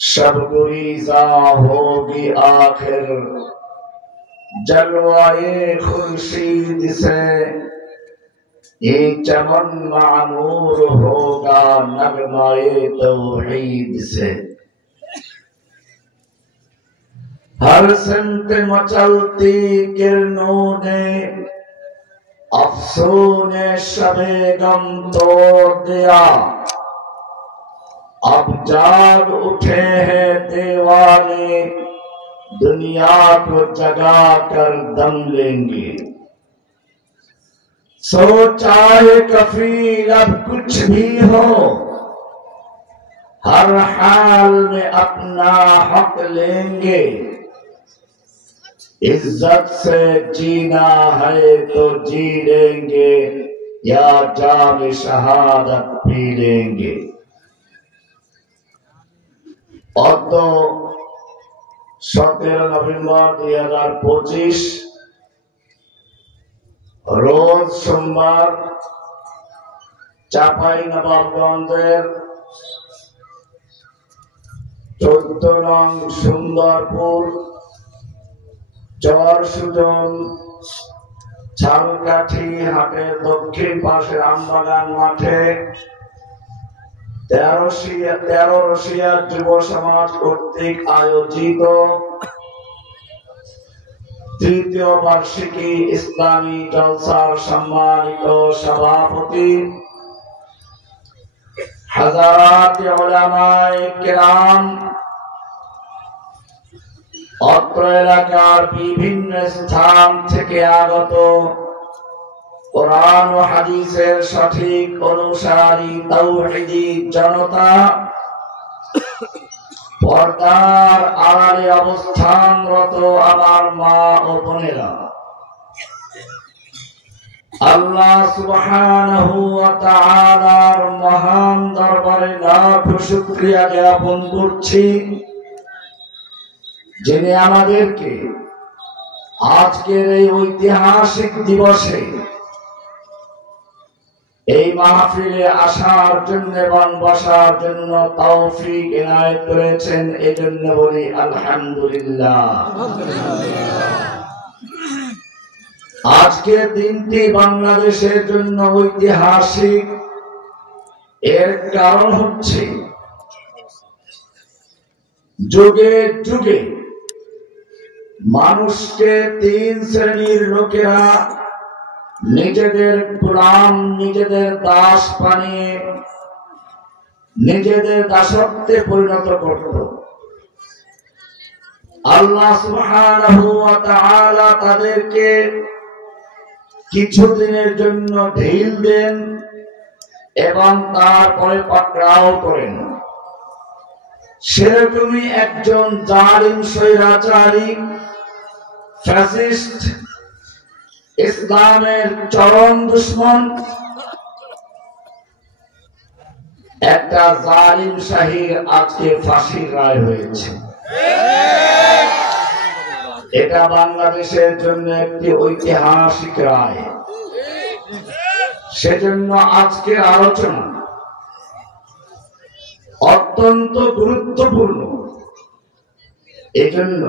शब गुरीज़ा होगी आखिर जलवाए खुर्शीद से, ये चमन मामूर होगा नगमाए तौहीद से। हर सिमत मचलती किरणों ने अफसोने शबे गम तोड़ दिया, अब जाग उठे हैं दीवाने, दुनिया को जगा कर दम लेंगे। सोचा है कफील अब कुछ भी हो, हर हाल में अपना हक लेंगे। इज्जत से जीना है तो जी लेंगे, या जाम शहादत पी लेंगे। और तो 17 नवंबर 2025 रोज सोमवार চাঁপাইনবাবগঞ্জের 14 নং সুন্দরপুর চর সুজন ঝালকাঠি হাটের দক্ষিণ পাশে আমবাগান মাঠে 13 রশিয়া যুব সমাজ কর্তৃক আয়োজিত তৃতীয় বার্ষিকী ইসলামী জলসার সম্মানিত সভাপতি হাজারাত উলামায়ে কেরাম, অত্র এলাকার বিভিন্ন স্থান থেকে আগত কোরআন ও হাদিসের সঠিক অনুসারী তাওহীদি জনতা, পর্দার আড়ালে অবস্থানরত আমার মা ও বোনেরা, আল্লাহ সুবহানাহু ওয়া তাআলার মহান দরবারে লাখ শুকরিয়া জ্ঞাপন করছি, যিনি আমাদেরকে আজকের এই ঐতিহাসিক দিবসে এই মাহফিলে আসার জন্য এবং বসার জন্য তৌফিক ইনায়েত করেছেন। এজন্য বলি আলহামদুলিল্লাহ। আজকের দিনটি বাংলাদেশের জন্য ঐতিহাসিক। এর কারণ হচ্ছে যুগে যুগে মানুষকে 3 শ্রেণীর লোকেরা নিজেদের গোলাম, নিজেদের দাস বানিয়ে নিজেদের দাসত্বে পরিণত করত। আল্লাহ সুবহানাহু ওয়া তাআলা তাদেরকে কিছুদিনের জন্য ঢিল দেন এবং তারপরে পাকড়াও করেন। সেরকমই একজন জালিম স্বৈরাচারী ফ্যাসিস্ট, ইসলামের চরম দুশমন, একটা জালিম শাহীর আজকে ফাঁসির রায় হয়েছে। এটা বাংলাদেশের জন্য একটি ঐতিহাসিক রায়। সেজন্য আজকের আলোচনা অত্যন্ত গুরুত্বপূর্ণ। এজন্য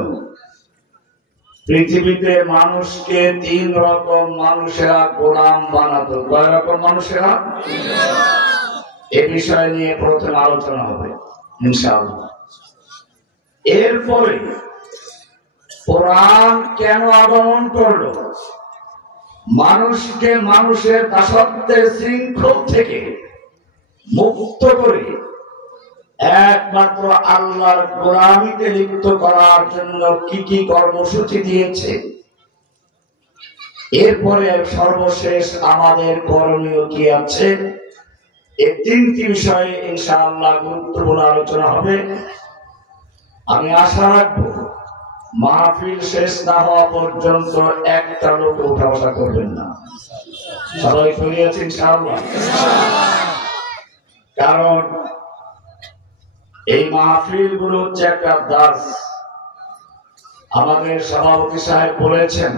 পৃথিবীতে মানুষকে 3 রকম মানুষেরা গোলাম বানাতো। কয় রকম মানুষেরা? এ বিষয় নিয়ে প্রথম আলোচনা হবে ইনশাআল্লাহ। এরপরে কোরআন কেন আগমন করলো, মানুষকে মানুষের দাসত্বের শৃঙ্খল থেকে মুক্ত করে একমাত্র আল্লাহর গোলামিতে লিপ্ত করার জন্য কি কি কর্মসূচি দিয়েছে, এরপরে সর্বশেষ আমাদের করণীয় কি আছে, এই 3টি বিষয়ে ইনশাআল্লাহ গুরুত্বপূর্ণ আলোচনা হবে। আমি আশা রাখবো মাহফিল শেষ না হওয়া পর্যন্ত একটা লোক উঠা বসা করবেন না। সবাই করিয়াছে ইনশাআল্লাহ। কারণ এই মাহফিল গুলো হচ্ছে একটা দার্স। আমাদের সভাপতি সাহেব বলেছেন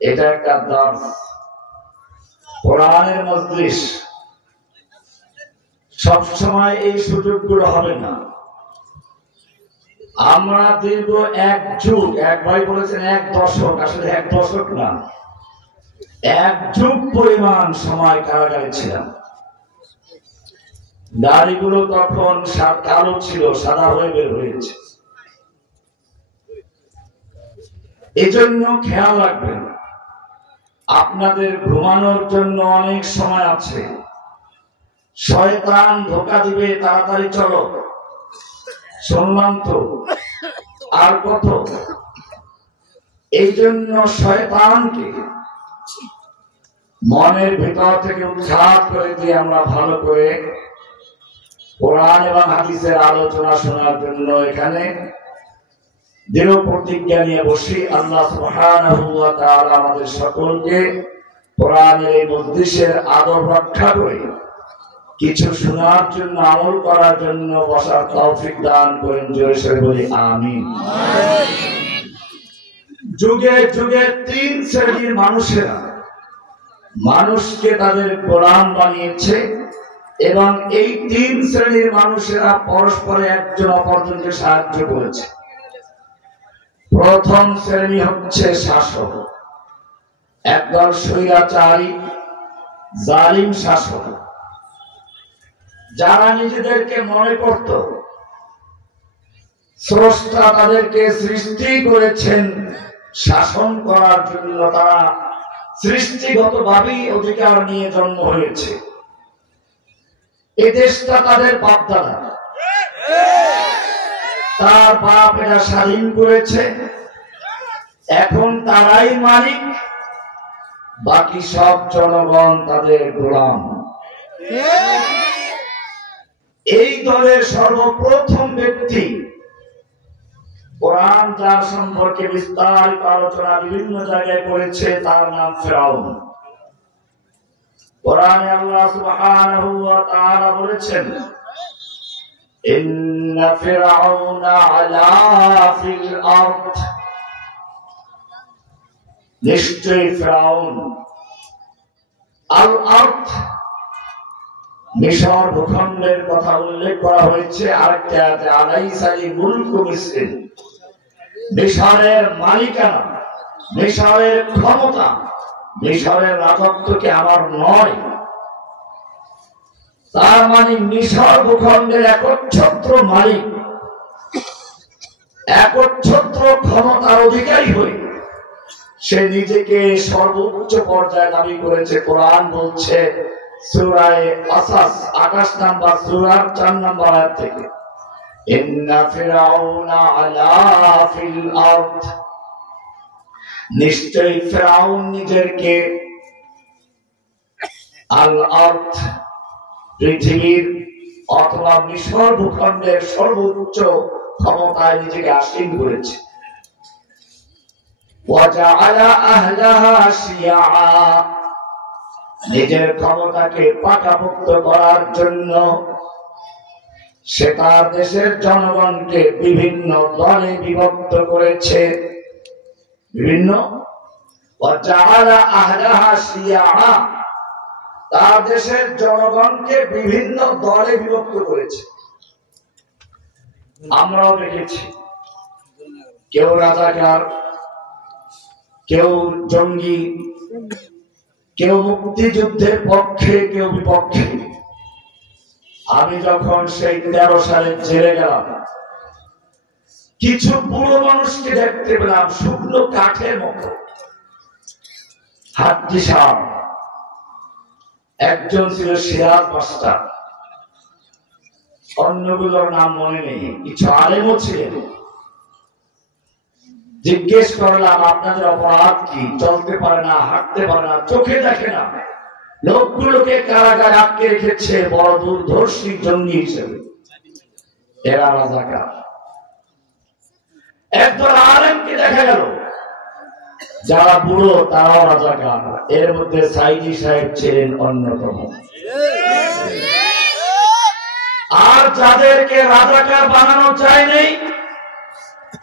এটা একটা দার্স, কোরআনের মজলিস। সবসময় এই সুযোগগুলো হবে না। আমরা দীর্ঘ এক যুগ, এক ভাই বলেছেন এক দশক, আসলে এক দশক না, এক যুগ পরিমাণ সময় কারাগারে ছিলাম। দাড়িগুলো তখন কালো ছিল, সাদা হয়ে বের হয়েছে। এজন্য খেয়াল রাখবেন, আপনাদের ঘুমানোর জন্য অনেক সময় আছে। শয়তান ধোঁকা দিবে, তাড়াতাড়ি চলো, শুনলাম তো আর কত। এই জন্য শয়তানকে মনের ভিতর থেকে উৎখাত করে দিয়ে আমরা ভালো করে কোরআন এবং হাদিসের আলোচনা শোনার জন্য এখানে দৃঢ় প্রতিজ্ঞা নিয়ে বসি। আল্লাহ সুবহানাহু ওয়া তাআলা আমাদের সকলকে কোরআনের এই মজলিসের আদব রক্ষা করে কিছু শোনার জন্য, আমল করার জন্য বসার তৌফিক দান করেন। জোরে সরে বলি আমিন। যুগে যুগে তিন শ্রেণীর মানুষেরা মানুষকে তাদের গোলাম বানিয়েছে এবং এই তিন শ্রেণীর মানুষেরা পরস্পরে একজন অপরজনকে সাহায্য করেছে। প্রথম শ্রেণী হচ্ছে শাসক, একদল স্বৈরাচারী জালিম শাসক, যারা নিজেদেরকে মনে করত স্রষ্টা তাদেরকে সৃষ্টি করেছেন শাসন করার জন্য, তারা সৃষ্টিগতভাবেই অধিকার নিয়ে জন্ম হয়েছে। এই দেশটা তাদের বাপদাদা, তার বাপ এটা স্বাধীন করেছে, এখন তারাই মালিক, বাকি সব জনগণ তাদের গোলাম। এই দলের সর্বপ্রথম ব্যক্তি, কোরআন যার সম্পর্কে বিস্তারিত আলোচনা বিভিন্ন জায়গায় করেছে, তার নাম ফিরআউন। কোরআনে আল্লাহ সুবহানাহু ওয়া তাআলা বলেছেন, ইন্না ফিরআউনা আলা ফিল আরদ, নিশ্চয়ই ফিরআউন, আল আরদ মিশর ভূখণ্ডের কথা উল্লেখ করা হয়েছে। আরেকটা আয়াতে আলাইসা লি মুলকু মিসর, মিশরের মালিকানা, মিশরের ক্ষমতা, মিশরের রাজত্ব কি আমার নয়? তার মানে মিশর ভূখণ্ডের একচ্ছত্র মালিক, একচ্ছত্র ক্ষমতার অধিকারী হয়ে সে নিজেকে সর্বোচ্চ পর্যায়ে দাবি করেছে। কোরআন বলছে সূরা কাসাস 28 নম্বর সূরার 4 নম্বর আয়াত থেকে, ইন্না ফিরআউনা আলা ফিল আরদ, নিশ্চয়ই ফিরআউন নিজেকে আল আরদ পৃথিবীর অথবা মিশর ভূখণ্ডের সর্বোচ্চ ক্ষমতায় নিজেকে আসীন করেছে। ওয়াজআলা আহলাহা শিয়া, নিজের ক্ষমতাকে পাকাপোক্ত করার জন্য সে তার দেশের জনগণকে বিভিন্ন দলে বিভক্ত করেছে। বিভিন্ন ওয়াজআলা আহলাহা শিয়া, তার দেশের জনগণকে বিভিন্ন দলে বিভক্ত করেছে। আমরাও দেখেছি, কেউ রাজাকার, কেউ জঙ্গি, কেউ মুক্তিযুদ্ধের পক্ষে, কেউ বিপক্ষে। আমি যখন সেই 13 সালে জেলে গেলাম, কিছু বুড়ো মানুষকে দেখতে পেলাম শুকনো কাঠের মতো, হাতটি সাপ। একজন ছিল সিরাজ মাস্টার, অন্যগুলোর নাম মনে নেই, কিছু আলেমও ছিলেন। জিজ্ঞেস করলাম আপনাদের অপরাধ কি? চলতে পারে না, হাঁটতে পারে না, চোখে দেখে না, লোকগুলোকে কারাগারে আটকে রেখেছে বড় দুর্ধর্ষী জঙ্গি হিসেবে। এরা রাজাকার। একদল আলেমকে দেখা গেল যারা বুড়ো, তারাও রাজাকার। এর মধ্যে সাইদি সাহেব ছিলেন অন্যতম। আর যাদেরকে রাজাকার বানানো যায়নি,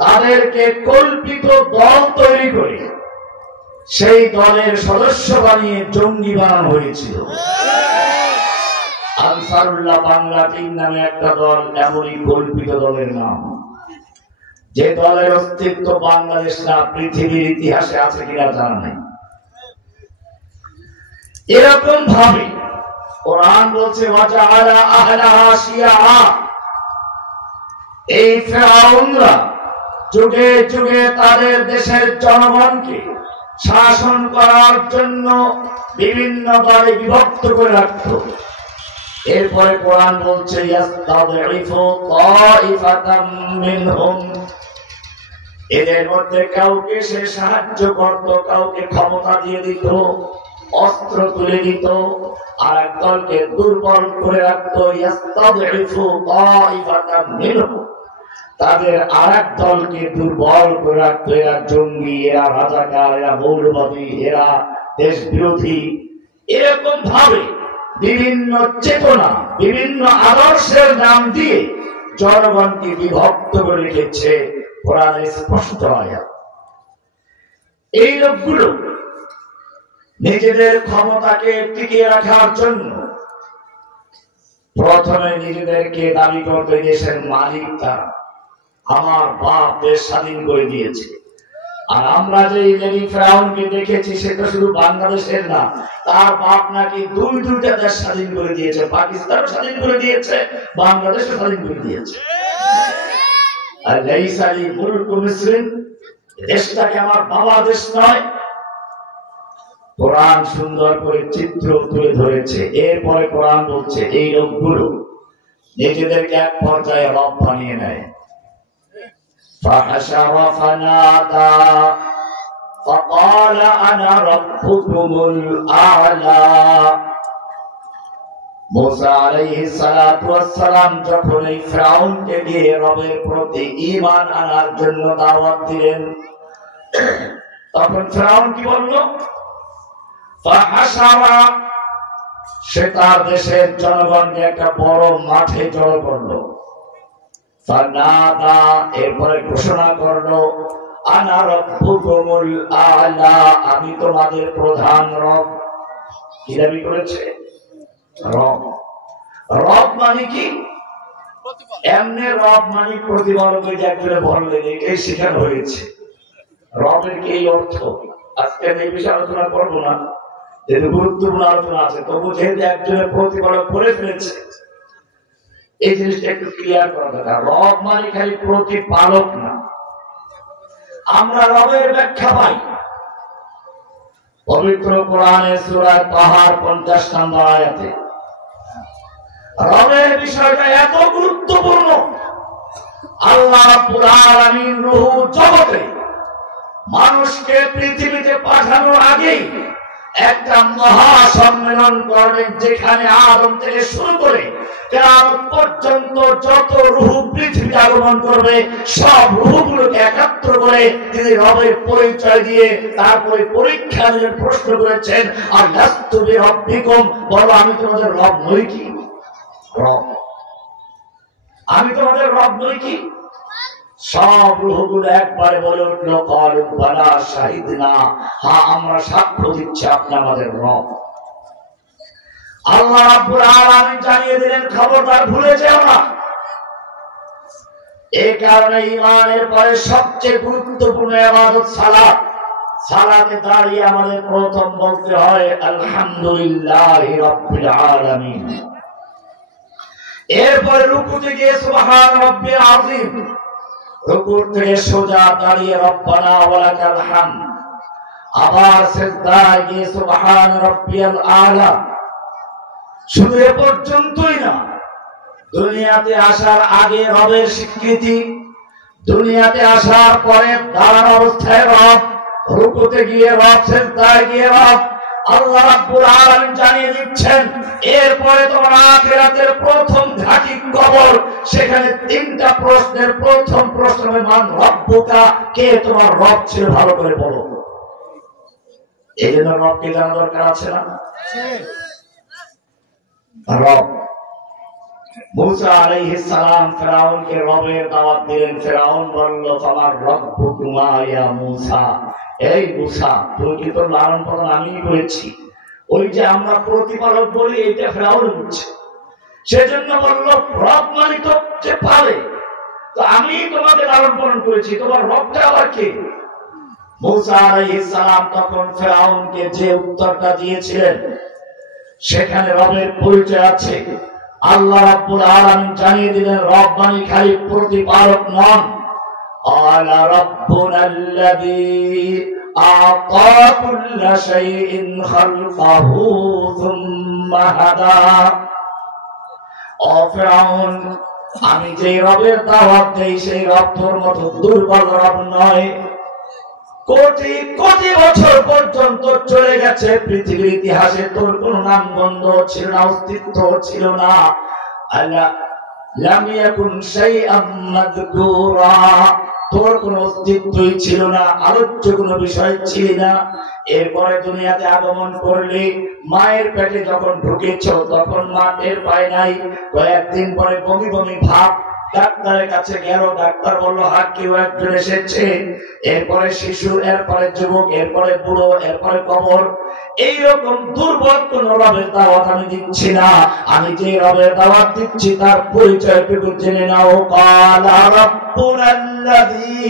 তাদেরকে কল্পিত দল তৈরি করে সেই দলের সদস্য বানিয়ে জঙ্গি বানানো হয়েছিল। আনসারুল্লাহ বাংলা টিম নামে একটা দল এমনই কল্পিত দলের নাম, যে দলের অস্তিত্ব বাংলাদেশ না পৃথিবীর ইতিহাসে আছে কিনা জানা নেই। এরকম ভাবে কোরআন বলছে ওয়াজাআলা আহলাহা শিয়া, এই ফিরআউনরা যুগে যুগে তাদের দেশের জনগণকে শাসন করার জন্য বিভিন্ন দলে বিভক্ত করে রাখত। এরপরে কোরআন বলছে ইয়াস্তাযইফু তাইফাতাম মিনহুম, এদের মধ্যে কাউকে সে সাহায্য করত, কাউকে ক্ষমতা দিয়ে দিত, অস্ত্র তুলে দিত, আর এক দলকে দুর্বল করে রাখত। ইয়াস্তাযইফু তাইফাতাম মিনহুম, তাদের আর এক দলকে দুর্বল করে রাখত। এরা জঙ্গি, এরা রাজাকার, এরা মৌলবাদী, এরা দেশ বিরোধী। এরকম ভাবে বিভিন্ন চেতনা, বিভিন্ন আদর্শের নাম দিয়ে জনগণকে বিভক্ত করে রেখেছে কোরআনের স্পষ্ট আয়াত। এই লোকগুলো নিজেদের ক্ষমতাকে টিকিয়ে রাখার জন্য প্রথমে নিজেদেরকে দাবি করতে দেশের মালিক তারা, আমার বাপ দেশ স্বাধীন করে দিয়েছে। আর আমরা যে ফিরআউনকে দেখেছি সেটা শুধু বাংলাদেশের না, তার বাপ নাকি দুইটা দেশ স্বাধীন করে দিয়েছে, পাকিস্তানও স্বাধীন করে দিয়েছে, বাংলাদেশও স্বাধীন করে দিয়েছে। আর লাইসা লি মুলকু মিসর, দেশটাকে আমার বাবা দেশ নয়। কোরআন সুন্দর করে চিত্র তুলে ধরেছে। এরপরে কোরআন বলছে এই লোকগুলো নিজেদেরকে এক পর্যায়ে রব বানিয়ে নেয়। فحشر فنادى فقال أنا ربكم الأعلى। মুসা আলাইহিস সালাতু ওয়াস সালাম যখন এই ফিরআউনকে গিয়ে রবের প্রতি ঈমান আনার জন্য দাওয়াত দিলেন, তখন ফিরআউন কি বলল? ফাহাশারা, সে তার দেশের জনগণকে একটা বড় মাঠে জড়ো করলো। ফানাদা, এরপরে ঘোষণা করলো আনা রাব্বুকুমুল আ'লা, আমি তোমাদের প্রধান রব। কি দাবি করেছে? রব। রব মানে কি? এমনি রব মানে প্রতিপালক, যে একজনে বললেন এটাই শেখানো হয়েছে। রবের কি এই অর্থ? আজকে আমি এই বিষয়ে আলোচনা করবো না, যেহেতু গুরুত্বপূর্ণ আলোচনা আছে, তবু যেহেতু একজনের প্রতিপালক করে ফেলেছে এই জিনিসটা একটু ক্লিয়ার করা দরকার। রব মানে খালি প্রতিপালক না। আমরা রবের ব্যাখ্যা পাই পবিত্র কোরআনে সূরা তাহা 50 নম্বর আয়াতে। রবের বিষয়টা এত গুরুত্বপূর্ণ, আল্লাহ রাব্বুল আলামিন রূহ জগতে মানুষকে পৃথিবীতে পাঠানোর আগেই একটা মহা সম্মেলন করবেন, যেখানে আদম থেকে শুরু করে কিয়ামত পর্যন্ত যত রূহ পৃথিবীতে আগমন করবে সব রূহগুলোকে একত্র করে তিনি রবের পরিচয় দিয়ে তারপরে পরীক্ষা নিয়ে প্রশ্ন করেছেন, আর লাস্তু বিরব্বিকুম, বলো আমি তোমাদের রব নই কি? রব, আমি তোমাদের রব নই কি? সব রূহগুলো একবারে বলে উঠলো ক্বালু বালা শাহিদনা, হ্যাঁ আমরা সাক্ষ্য দিচ্ছি আপনি আমাদের রব। আল্লাহ রাব্বুল আলামিন জানিয়ে দিলেন খবরদার ভুলে যেও না। এই কারণে ঈমানের পরে সবচেয়ে গুরুত্বপূর্ণ ইবাদত সালাত। সালাতে দাঁড়িয়ে আমাদের প্রথম বলতে হয় আলহামদুলিল্লাহি রাব্বিল আলামিন। এরপরে রুকুতে গিয়ে সুবহান রাব্বিল আযীম, রুকুর থেকে সোজা দাঁড়িয়ে রব্বানা ওয়া লাকাল হামদ, আবার সিজদায় গিয়ে সুবহান রাব্বিয়াল আলা। শুধু এ পর্যন্তই না, দুনিয়াতে আসার আগে রবের স্বীকৃতি, দুনিয়াতে আসার পরে দাঁড়ানো অবস্থায় রব, রুকুতে গিয়ে রব, সিজদায় গিয়ে রব। আল্লাহ রাব্বুল আলামিন জানিয়ে দিচ্ছেন এরপরে তোমার আখিরাতের প্রথম ঘাঁটি কবর, সেখানে তিনটা প্রশ্নের প্রথম প্রশ্ন মান রব্বুকা, কে তোমার রব ছিল ভালো করে বলো। এই জন্য রবকে জানা দরকার আছে না? রব। মুসা আলাইহিস সালাম ফিরআউনকে রবের দাওয়াত দিলেন। ফিরআউন বলল ফামার রব্বুকুমা ইয়া মুসা, এই মুসা তুমি কি তোর লালন পালন আমিই করেছি? ওই যে আমরা প্রতিপালক বলি, এটা ফিরআউন বলছে। সেজন্য বলল রব মানে তো যে পালে, তো আমি তোমাকে লালন পালন করেছি, তোমার রবটা আবার কে? মূসা আলাইহিস সালাম তখন ফেরাউনকে যে উত্তরটা দিয়েছিলেন সেখানে রবের পরিচয় আছে। আল্লাহ রাব্বুল আলামিন জানিয়ে দিলেন রব মানে খালি প্রতিপালক নন। আলা রাব্বুনাল্লাযী আ'তা কুল্লা শাইইন খালকাহু সুম্মা হাদা। ও ফেরাউন, আমি যে রবের দাওয়াত দেই সেই রব তোর মতো দুর্বল রব নয়। কোটি কোটি বছর পর্যন্ত চলে গেছে পৃথিবীর ইতিহাসে, তোর কোন নাম গন্ধ ছিল না, অস্তিত্ব ছিল না। আল্লাহ লাম ইয়াকুন শাইআম মাযকুরা, তোর কোন অস্তিত্বই ছিল না, আলোচ্য কোন বিষয় ছিল না। এরপরে দুনিয়াতে আগমন করলি, মায়ের পেটে যখন ঢুকেছ তখন মা টের পায় নাই। কয়েকদিন পরে বমি বমি ভাব, ডাক্তারের কাছে গেল, ডাক্তার বললো হাত কেউ একজন এসেছে। এরপরে শিশু, এরপরে যুবক, এরপরে বুড়ো, এরপরে কবর। এইরকম দুর্বল কোন রবের দাওয়াত আমি দিচ্ছি না, আমি যে রবের দাওয়াত দিচ্ছি তার পরিচয়টুকু জেনে নাও। কালা রাব্বুনাল্লাযী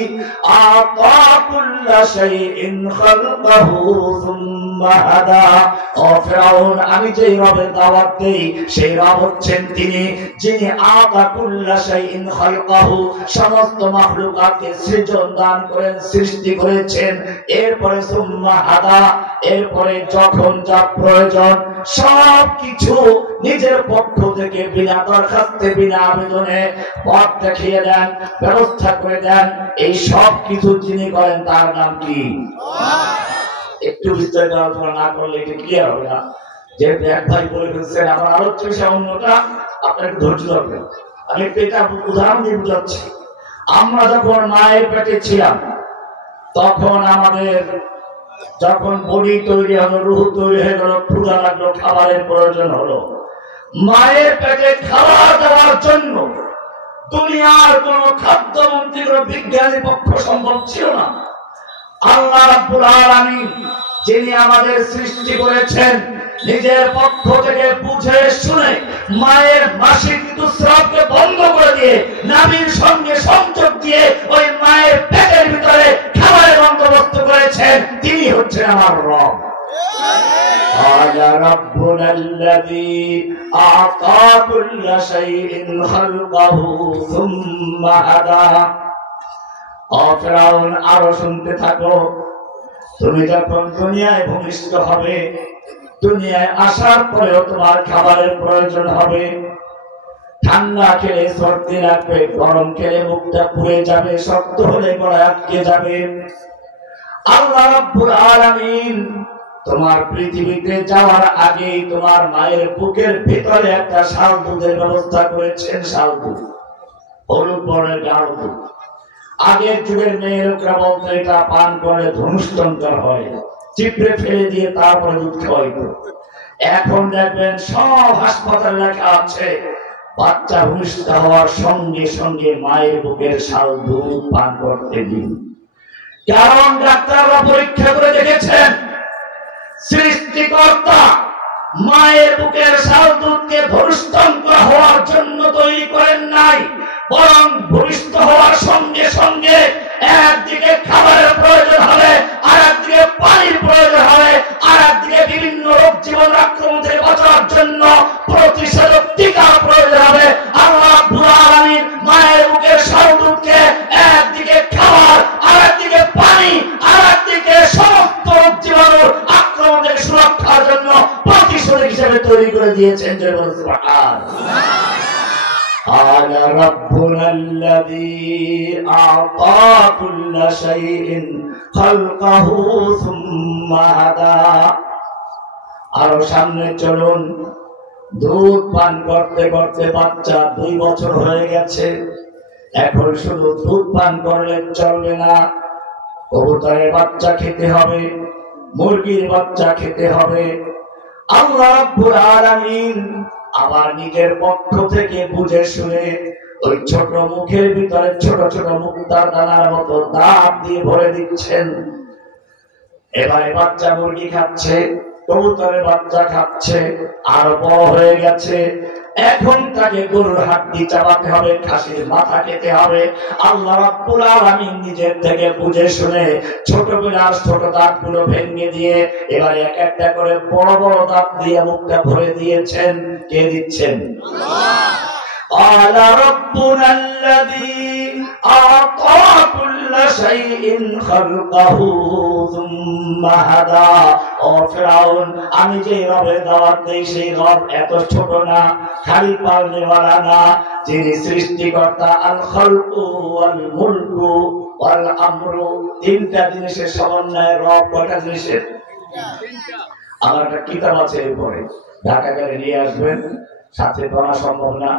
আ'তা কুল্লা শাইইন খালকাহু সুম্মা হাদা। ও ফিরআউন, আমি যে রবের দাওয়াত দেই সেই রব হচ্ছেন তিনি যিনি আ'তা কুল্লা শাইইন খালকাহু, সমস্ত মাখলুকাতকে সৃজন দান করেন, সৃষ্টি করেছেন। এরপরে সুম্মা হাদা, এরপরে যখন যা প্রয়োজন সবকিছু নিজের পক্ষ থেকে বিনা দরখাস্তে বিনা আবেদনে পথ দেখিয়ে দেন, ব্যবস্থা করে দেন। এই সব কিছু যিনি করেন তার নাম কি? একটু বিস্তারিত আলোচনা না করলে এটা ক্লিয়ার হবে না। যেহেতু এক ভাই বলে ফেলছেন, আমার আলোচ্য বিষয় অন্যটা, আপনাকে ধৈর্য ধরবেন। আমি একটু এটা উদাহরণ দিয়ে বুঝাচ্ছি। আমরা যখন মায়ের পেটে ছিলাম তখন আমাদের যখন বডি তৈরি হলো, রুহ তৈরি হয়ে গেল, ক্ষুধা লাগলো, খাবারের প্রয়োজন হলো। মায়ের পেটে খাবার দেওয়ার জন্য দুনিয়ার কোন খাদ্য মন্ত্রী, কোন বিজ্ঞানী পক্ষ সম্ভব ছিল না। আল্লাহ রাব্বুল আলামিন যিনি আমাদের সৃষ্টি করেছেন, নিজের পক্ষ থেকে বুঝে শুনে মায়ের মাসিক ঋতুস্রাবকে বন্ধ করে দিয়ে নাভির সঙ্গে সংযোগ দিয়ে ওই মায়ের পেটের ভিতরে খাবারের বন্দোবস্ত করেছেন, তিনি হচ্ছেন আমার রব। আলা রাব্বুনাল্লাযী আ'তা কুল্লা শাইইন খালকাহু সুম্মা হাদা। ও ফিরআউন, আরো শুনতে থাকো। তুমি যখন দুনিয়ায় ভূমিষ্ঠ হবে, দুনিয়ায় আসার পরেও তোমার খাবারের প্রয়োজন হবে। ঠান্ডা খেলে সর্দি লাগবে, গরম খেলে মুখটা পুড়ে যাবে, শক্ত হলে গলায় আটকে যাবে। আল্লাহ রাব্বুল আলামিন তোমার পৃথিবীতে যাওয়ার আগেই তোমার মায়ের বুকের ভিতরে একটা শাল দুধের ব্যবস্থা করেছেন। শাল দুধ, হলুদ বর্ণের গাঢ় দুধ। আগের যুগের মেয়ে লোকরা বলতো এটা পান করে ধনুষ্টঙ্কার হয়, চিপড়ে ফেলে দিয়ে তারপরে দুধ খাওয়াইতো। এখন দেখবেন সব হাসপাতাল লেখা আছে বাচ্চা ভূমিষ্ঠ হওয়ার সঙ্গে সঙ্গে মায়ের বুকের শাল দুধ পান করতে দিন। কারণ ডাক্তাররা পরীক্ষা করে দেখেছেন সৃষ্টিকর্তা মায়ের বুকের শাল দুধকে ধনুষ্টঙ্কার হওয়ার জন্য তৈরি করেন নাই, বরং ভূমিষ্ঠ হওয়ার সঙ্গে সঙ্গে একদিকে খাবারের প্রয়োজন হবে, আর একদিকে পানির প্রয়োজন হবে, আর একদিকে বিভিন্ন রোগ জীবন আক্রমণ থেকে বাঁচার জন্য প্রতিষেধক টিকার প্রয়োজন হবে। আল্লাহ রাব্বুল আলামিন মায়ের বুকের শাল দুধকে একদিকে খাবার, আর একদিকে পানি, আর একদিকে সমস্ত রোগ জীবাণুর আক্রমণ থেকে সুরক্ষার জন্য প্রতিষেধক হিসেবে তৈরি করে দিয়েছেন। জয় বলুন সুবহানাল্লাহ। আলা রাব্বুনাল্লাযী আ'তা কুল্লা শাইইন খালকাহু সুম্মা হাদা। আরো সামনে চলুন। দুধ পান করতে করতে বাচ্চা 2 বছর হয়ে গেছে। এখন শুধু দুধ পান করলে চলবে না, কবুতরের বাচ্চা খেতে হবে, মুরগির বাচ্চা খেতে হবে। আল্লাহ রাব্বুল আলামিন আবার নিজের পক্ষ থেকে বুঝে শুনে ওই ছোট মুখের ভিতরে ছোট ছোট মুক্তার দানার মতো দাঁত দিয়ে ভরে দিচ্ছেন। এবারে বাচ্চা মুরগি খাচ্ছে, কবুতরের বাচ্চা খাচ্ছে, আর বড় হয়ে গেছে। এখন তাকে গরুর হাড্ডি চাবাতে হবে, খাসির মাথা খেতে হবে। আল্লাহ রাব্বুল আলামিন নিজের থেকে বুঝে শুনে ছোট বিলাস ছোট দাঁতগুলো ভেঙে দিয়ে এবার এক একটা করে বড় বড় দাঁত দিয়ে মুখটা ভরে দিয়েছেন। কে দিচ্ছেন? আল্লাহ। قال ربنا الذي أعطى كل شيء خلقه ثم هدى। ও ফিরাউন, আমি যে রবের দাওয়াত দেই সেই রব এত ছোট না, খালি পালনেওয়ালা না, যিনি সৃষ্টিকর্তা। আল খালকু ওয়াল মুলকু ওয়াল আমরু, তিনটা জিনিসের সমন্বয়ে রব। কয়টা জিনিসের? আমার একটা কিতাব আছে, এরপরে ঢাকা গেলে নিয়ে আসবেন, সাথে পাওয়া সম্ভব না।